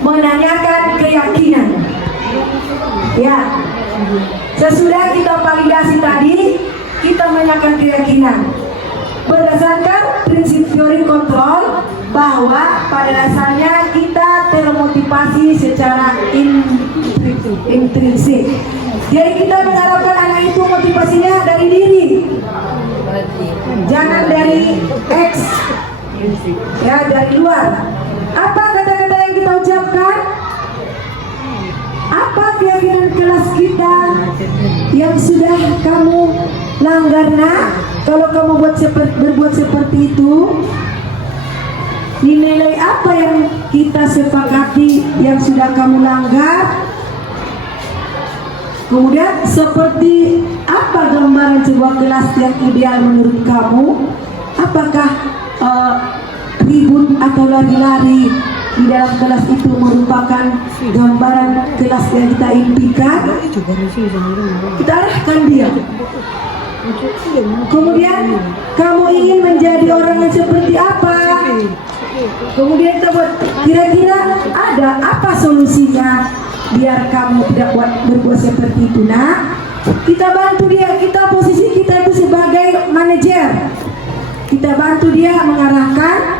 menanyakan keyakinan. Ya, sesudah kita validasi tadi, kita menanyakan keyakinan berdasarkan prinsip teori kontrol bahwa pada dasarnya kita termotivasi secara intrinsik. Jadi kita mengharapkan anak itu motivasinya dari diri, jangan dari X, ya, dari luar. Apa kata-kata yang kita ucapkan? Apa keyakinan kelas kita yang sudah kamu langgar? Kalau kamu berbuat seperti itu, nilai apa yang kita sepakati yang sudah kamu langgar? Kemudian seperti apa gambaran sebuah kelas yang ideal menurut kamu? Apakah ribut atau lari-lari di dalam kelas itu merupakan gambaran kelas yang kita impikan? Kita arahkan dia. Kemudian kamu ingin menjadi orang yang seperti apa? Kemudian kita buat, kira-kira ada apa solusinya biar kamu tidak berbuat seperti itu? Nah, kita bantu dia. Kita posisi kita itu sebagai manajer. Kita bantu dia mengarahkan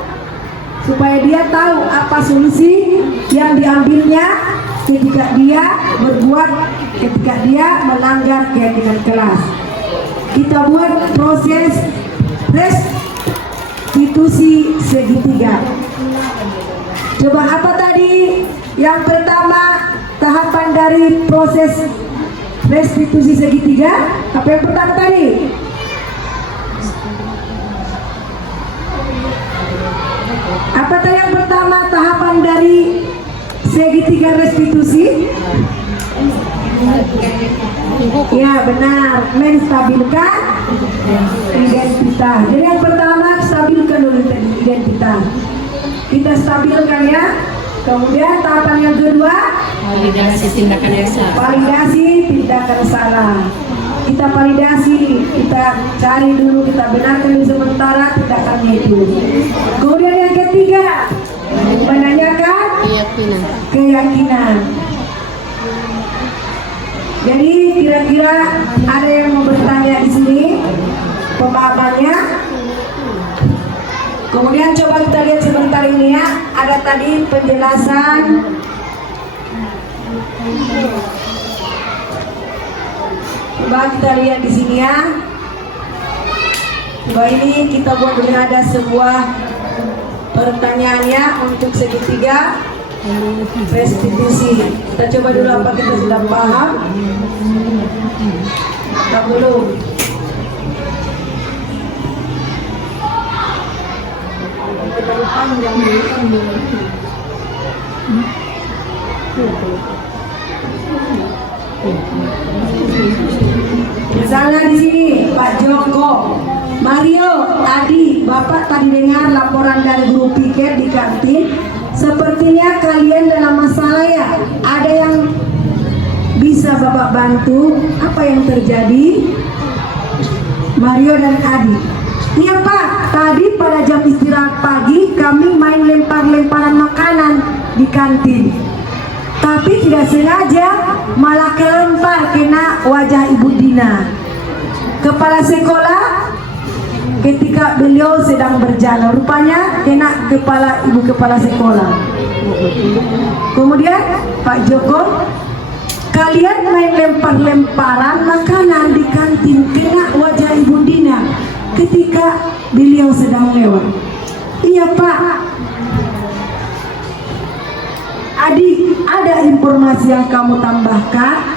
supaya dia tahu apa solusi yang diambilnya ketika dia berbuat, ketika dia melanggar keyakinan kelas. Kita buat proses restitusi segitiga. Coba apa tadi? Yang pertama, tahapan dari proses restitusi segitiga. Apa yang pertama tadi? Apa tadi yang pertama tahapan dari segitiga restitusi? Ya, benar, menstabilkan identitas. Jadi yang pertama stabilkan dulu identitas. Kita stabilkan ya. Kemudian tahapan yang kedua, Validasi tindakan yang salah. validasi tindakan salah. Kita validasi, kita cari dulu, kita benarkan dulu sementara tindakannya itu. Kemudian yang ketiga, menanyakan keyakinan. Jadi kira-kira ada yang mau bertanya di sini pemahamannya? Kemudian coba kita lihat sebentar ini ya, ada tadi penjelasan. Coba kita lihat di sini ya. Coba ini kita buat dulu, ada sebuah pertanyaannya untuk segitiga restitusi. Kita coba dulu apa kita sudah paham. Kita belum. Misalnya di sini Pak Joko, Mario, Adi, Bapak tadi dengar laporan dari guru piket di kantin. Sepertinya kalian dalam masalah ya. Ada yang bisa Bapak bantu? Apa yang terjadi? Mario dan Adi. Iya Pak, tadi pada jam istirahat pagi kami main lempar-lemparan makanan di kantin. Tapi tidak sengaja malah kelempar kena wajah Ibu Dina. Kepala sekolah ketika beliau sedang berjalan, rupanya kena kepala ibu kepala sekolah. Kemudian Pak Joko, kalian main lempar-lemparan makanan di kantin kena wajah Ibu Dina ketika beliau sedang lewat. Iya Pak. Adi, ada informasi yang kamu tambahkan?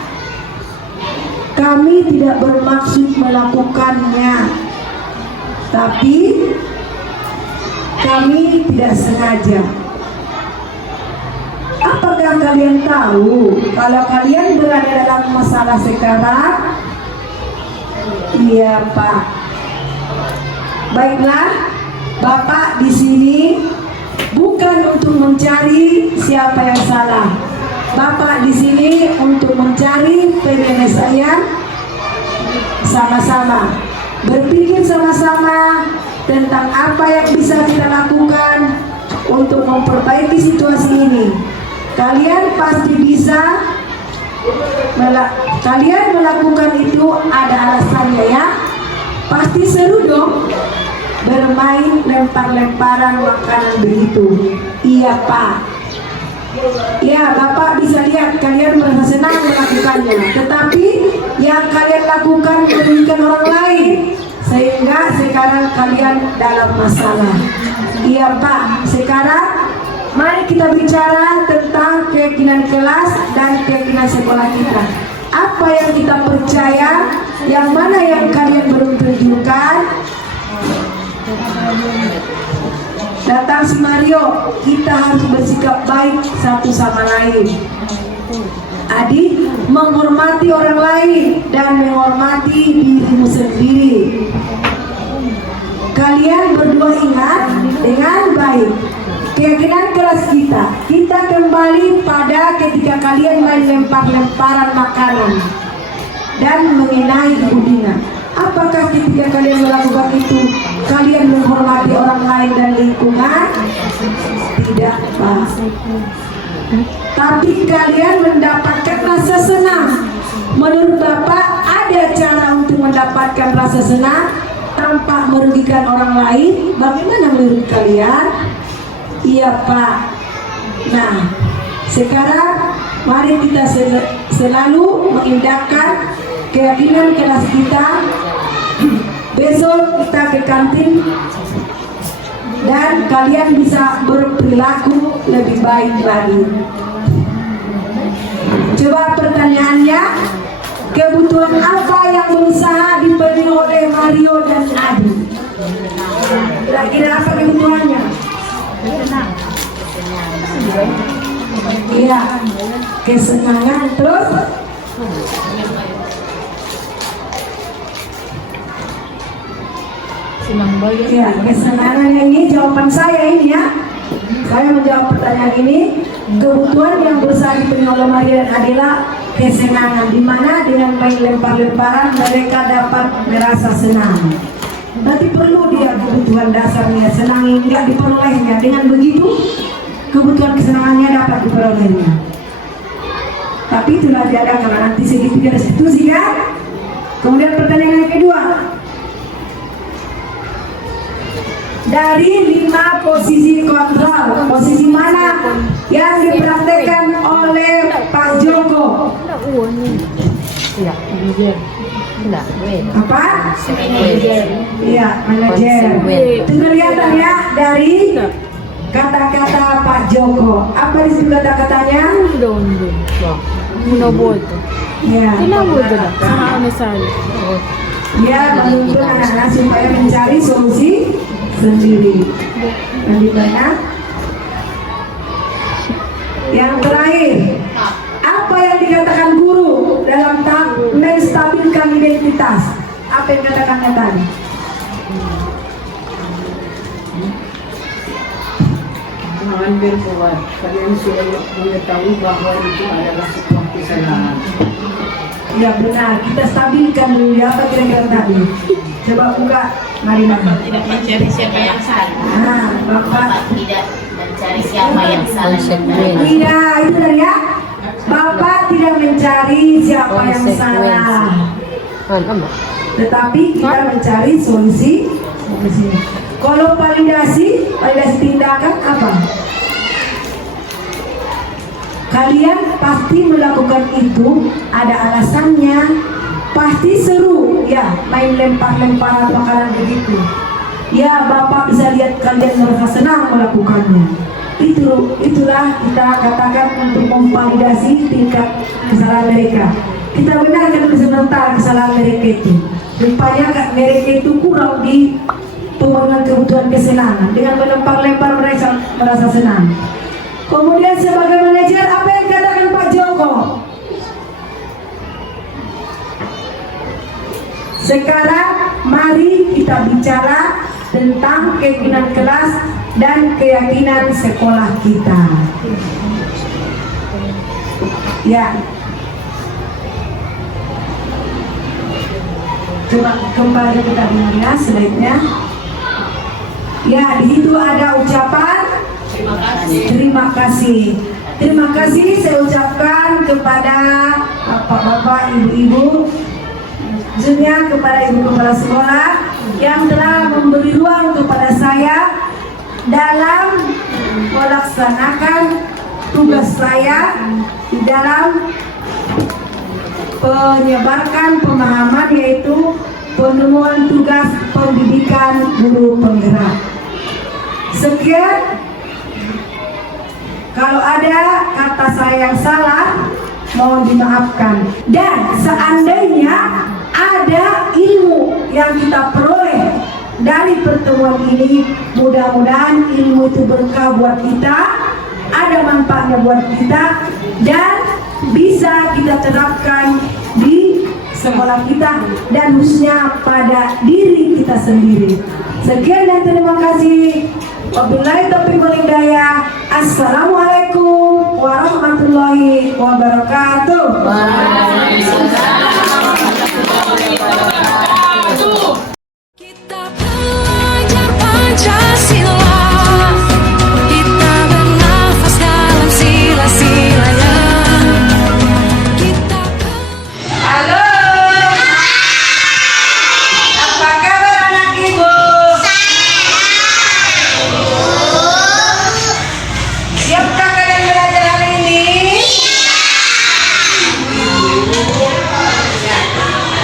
Kami tidak bermaksud melakukannya, tapi kami tidak sengaja. kalian tahu kalau kalian berada dalam masalah sekarang? Iya Pak. Baiklah, Bapak di sini bukan untuk mencari siapa yang salah. Bapak di sini untuk mencari penyelesaian sama-sama. Berpikir sama-sama tentang apa yang bisa kita lakukan untuk memperbaiki situasi ini. Kalian pasti bisa kalian melakukan itu, ada alasannya ya. Pasti seru dong bermain lempar-lemparan makanan begitu. Iya Pak. Ya, Bapak bisa lihat kalian merasa senang melakukannya. Tetapi yang kalian lakukan merugikan orang lain, sehingga sekarang kalian dalam masalah. Iya Pak. Sekarang mari kita bicara tentang keyakinan kelas dan keyakinan sekolah kita. Apa yang kita percaya, yang mana yang kalian belum tunjukkan. Datang si Mario, kita harus bersikap baik satu sama lain. Adik, menghormati orang lain dan menghormati dirimu sendiri. Kalian berdua ingat dengan baik keyakinan kelas kita kembali pada ketika kalian main lempar-lemparan makanan dan mengenai Ibu Dina. Apakah ketika kalian melakukan itu kalian menghormati orang lain dan lingkungan? Tidak Pak. Tapi kalian mendapatkan rasa senang. Menurut Bapak ada cara untuk mendapatkan rasa senang tanpa merugikan orang lain? Bagaimana menurut kalian? Iya Pak. Nah, sekarang mari kita selalu mengindahkan keyakinan kelas kita. Besok kita ke kantin dan kalian bisa berperilaku lebih baik lagi. Coba pertanyaannya, kebutuhan apa yang berusaha dipenuhi oleh Mario dan Adi? Kira-kira apa kebutuhannya? Iya, kesenangan. Terus ya, kesenangan ini jawaban saya ini ya. Saya menjawab pertanyaan ini. Kebutuhan yang berusaha dipenuhi oleh Mario dan adalah kesenangan, di mana dengan main lempar-lemparan mereka dapat merasa senang. Berarti perlu dia kebutuhan dasarnya, senang hingga diperolehnya. Dengan begitu kebutuhan kesenangannya dapat diperolehnya. Tapi itulah dia karena nanti segitiga restitusi ya. Kemudian pertanyaan yang kedua, dari 5 posisi kontrol, posisi mana yang dipraktekkan oleh Pak Joko? Apa? Iya, manajer. Itu kelihatan ya dari kata-kata Pak Joko. Apa disitu kata-katanya? Ya. Ya, menuntun anak-anak supaya mencari solusi sendiri. Lebih banyak. Yang terakhir, apa yang dikatakan guru dalam tahap menstabilkan identitas? Apa yang katakannya tadi? Mengambil bahwa kalian sudah mengetahui bahwa itu adalah sebuah kesalahan. Ya benar, kita stabilkan dulu ya. Apa kira-kira tadi? Coba buka, mari Bapak. Tidak mencari siapa yang salah. Nah, Bapak Tidak mencari siapa yang salah. tidak, itu tadi ya. Bapak tidak mencari siapa yang salah, tetapi kita mencari solusi. Kalau validasi tindakan apa? Kalian pasti melakukan itu, ada alasannya, pasti seru ya, main lempar-lemparan makanan begitu. Ya, Bapak bisa lihat kalian merasa senang melakukannya. Itulah kita katakan untuk memvalidasi tingkat kesalahan mereka. Kita benarkan sebentar kesalahan mereka itu. Rupanya mereka itu kurang di pemenuhan kebutuhan kesenangan. Dengan melempar-lempar mereka merasa senang. Kemudian sebagai manajer, apa yang kata pokok. Sekarang mari kita bicara tentang keyakinan kelas dan keyakinan sekolah kita. Ya. Coba kembali kita dengar ya slide-nya. Ya, di situ ada ucapan terima kasih. Terima kasih saya ucapkan kepada bapak-bapak, ibu-ibu, khususnya kepada ibu kepala sekolah yang telah memberi ruang kepada saya dalam melaksanakan tugas saya di dalam penyebarkan pemahaman, yaitu penemuan tugas pendidikan guru penggerak. Sekian, kalau ada kata saya yang salah mohon dimaafkan. Dan seandainya ada ilmu yang kita peroleh dari pertemuan ini, mudah-mudahan ilmu itu berkah buat kita, ada manfaatnya buat kita, dan bisa kita terapkan di sekolah kita dan khususnya pada diri kita sendiri. Sekian dan terima kasih. Wabillahi taufiq wal hidayah. Assalamualaikum warahmatullahi wabarakatuh. Kita belajar Pancasila, kita bernafas dalam sila-silanya. Halo, apa kabar anak ibu? Siapkah kalian belajar hari ini?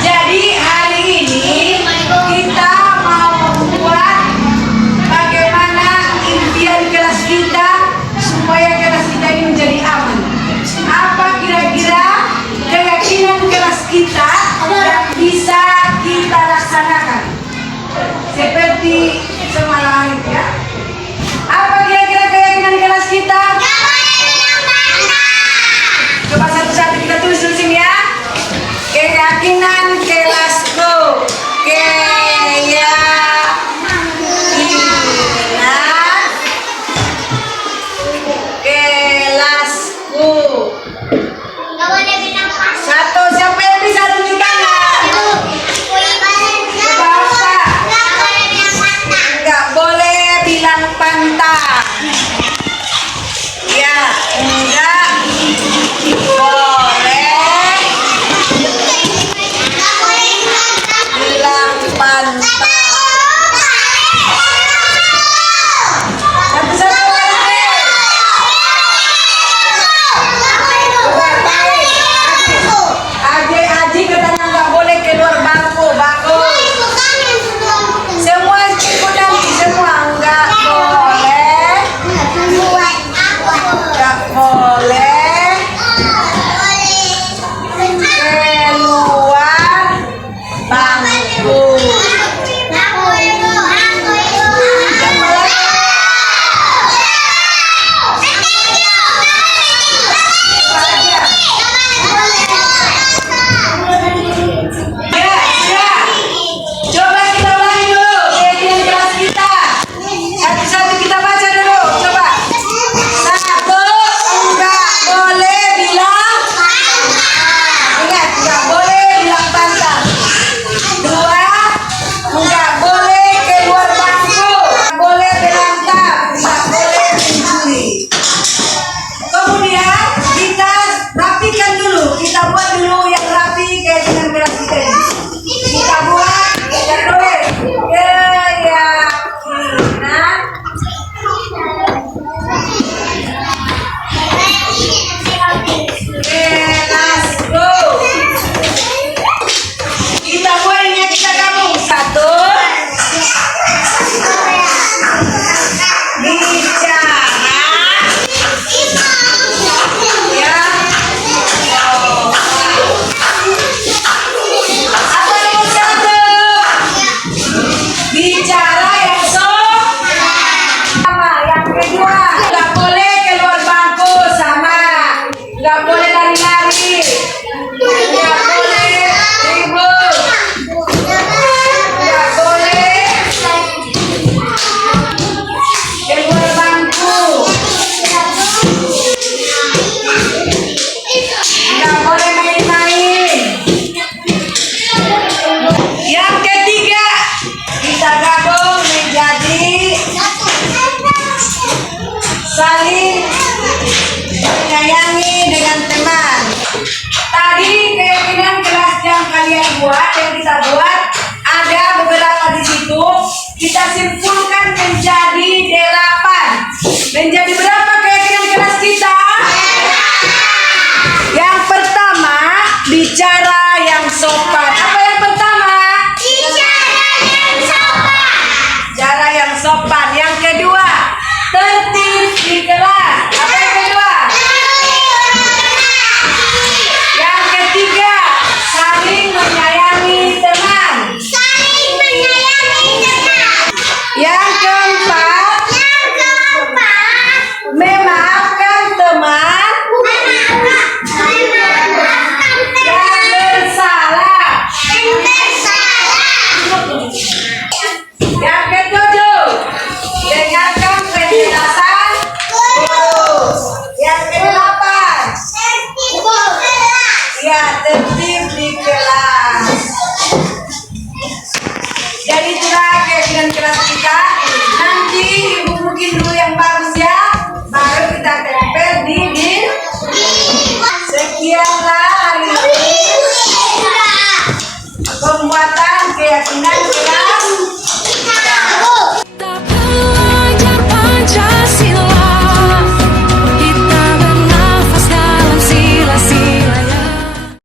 Jadi hari ini kita mau membuat bagaimana impian kelas kita supaya kelas kita ini menjadi aman. Apa kira-kira keyakinan kelas kita yang bisa kita laksanakan seperti semalam ya? Apa kira-kira keyakinan kelas kita? yang kita buat ada beberapa di situ. Kita simpulkan menjadi 8. Menjadi berapa keyakinan keras kita? Yang pertama, bicara yang sopan. Apa yang pertama? Cara yang sopan. Yang kedua, tertib di kelas. Apa yang kedua? Yang ketiga, saling menyayangi teman. Yang keempat, memaafkan teman yang bersalah. Yang ketujuh, dengarkan penjelasan guru. Yang kedelapan, ya tertib di kelas. Jadi itulah keyakinan kelas kita. Nanti ibu mungkin dulu yang baru